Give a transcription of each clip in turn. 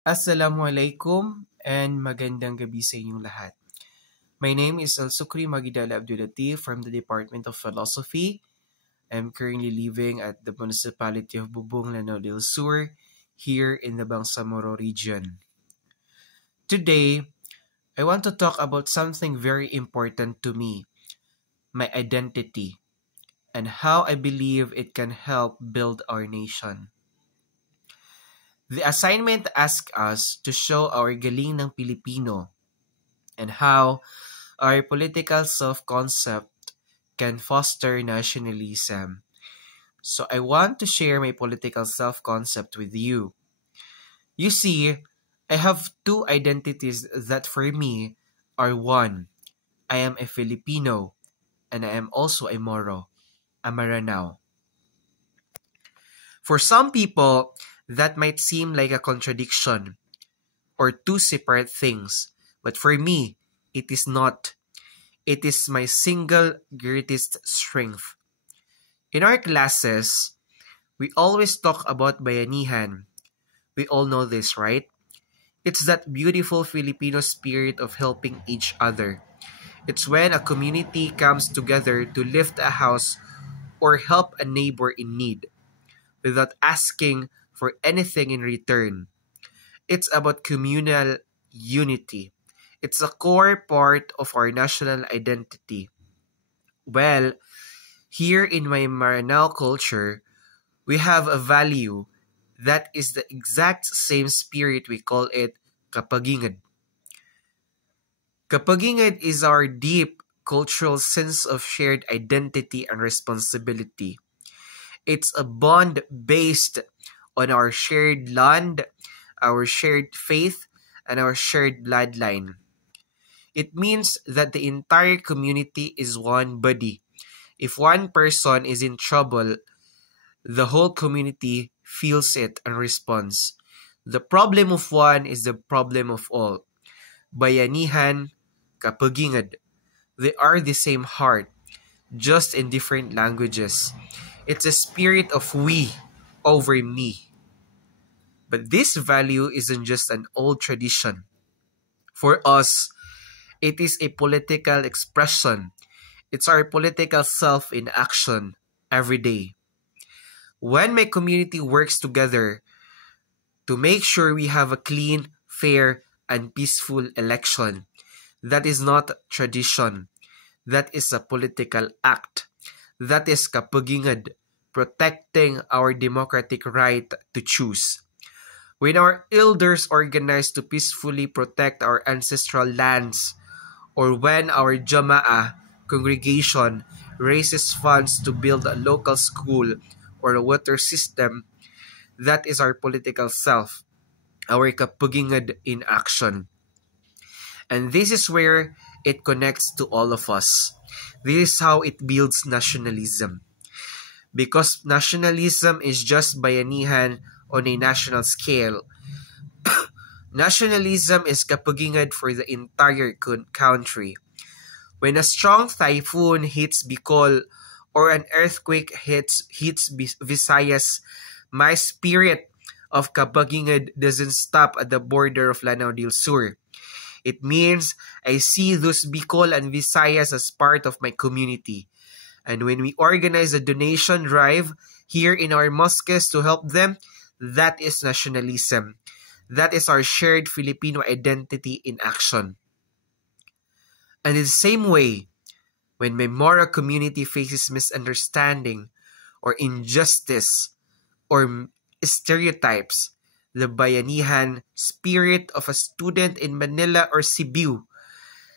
Assalamualaikum and magandang gabi sa inyong lahat. My name is Al-Sukri Magidala Abdulatif from the Department of Philosophy. I'm currently living at the municipality of Bubong, Lanao del Sur, here in the Bangsamoro region. Today, I want to talk about something very important to me, my identity, and how I believe it can help build our nation. The assignment asks us to show our galing ng Pilipino and how our political self-concept can foster nationalism. So I want to share my political self-concept with you. You see, I have two identities that for me are one. I am a Filipino and I am also a Moro, a Maranao. For some people, that might seem like a contradiction or two separate things. But for me, it is not. It is my single greatest strength. In our classes, we always talk about bayanihan. We all know this, right? It's that beautiful Filipino spirit of helping each other. It's when a community comes together to lift a house or help a neighbor in need without asking for anything in return. It's about communal unity. It's a core part of our national identity. Well, here in my Maranao culture, we have a value that is the exact same spirit. We call it kapagingad. Kapagingad is our deep cultural sense of shared identity and responsibility. It's a bond based on our shared land, our shared faith, and our shared bloodline. It means that the entire community is one body. If one person is in trouble, the whole community feels it and responds. The problem of one is the problem of all. Bayanihan, kapagingad. They are the same heart, just in different languages. It's a spirit of we over me. But this value isn't just an old tradition. For us, it is a political expression. It's our political self in action every day. When my community works together to make sure we have a clean, fair, and peaceful election, that is not tradition. That is a political act. That is kapagingad, protecting our democratic right to choose. When our elders organize to peacefully protect our ancestral lands, or when our Jama'ah congregation raises funds to build a local school or a water system, that is our political self, our kapugingad in action. And this is where it connects to all of us. This is how it builds nationalism. Because nationalism is just bayanihan on a national scale. Nationalism is kapugingad for the entire country. When a strong typhoon hits Bicol or an earthquake hits Visayas, my spirit of kapagingad doesn't stop at the border of Lanao del Sur. It means I see those Bicol and Visayas as part of my community. And when we organize a donation drive here in our mosques to help them, that is nationalism. That is our shared Filipino identity in action. And in the same way, when my Moro community faces misunderstanding or injustice or stereotypes, the bayanihan spirit of a student in Manila or Cebu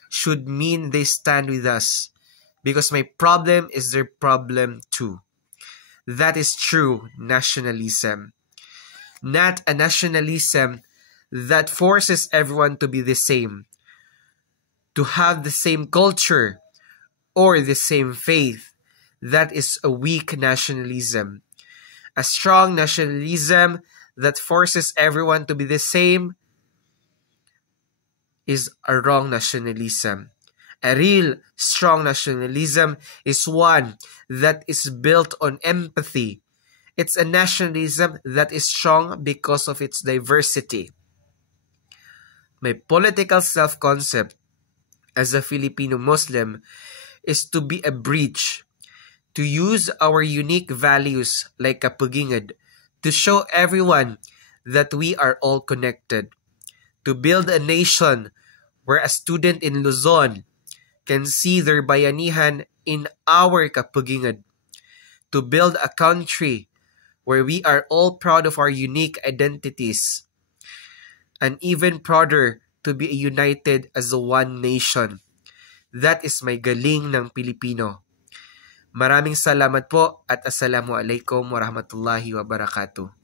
should mean they stand with us because my problem is their problem too. That is true nationalism. Not a nationalism that forces everyone to be the same, to have the same culture or the same faith. That is a weak nationalism. A strong nationalism that forces everyone to be the same is a wrong nationalism. A real strong nationalism is one that is built on empathy. It's a nationalism that is strong because of its diversity. My political self-concept as a Filipino Muslim is to be a bridge, to use our unique values like Kapugingad to show everyone that we are all connected, to build a nation where a student in Luzon can see their bayanihan in our Kapugingad, to build a country where we are all proud of our unique identities, and even prouder to be united as a one nation. That is my galing ng Pilipino. Maraming salamat po at assalamualaikum warahmatullahi wabarakatuh.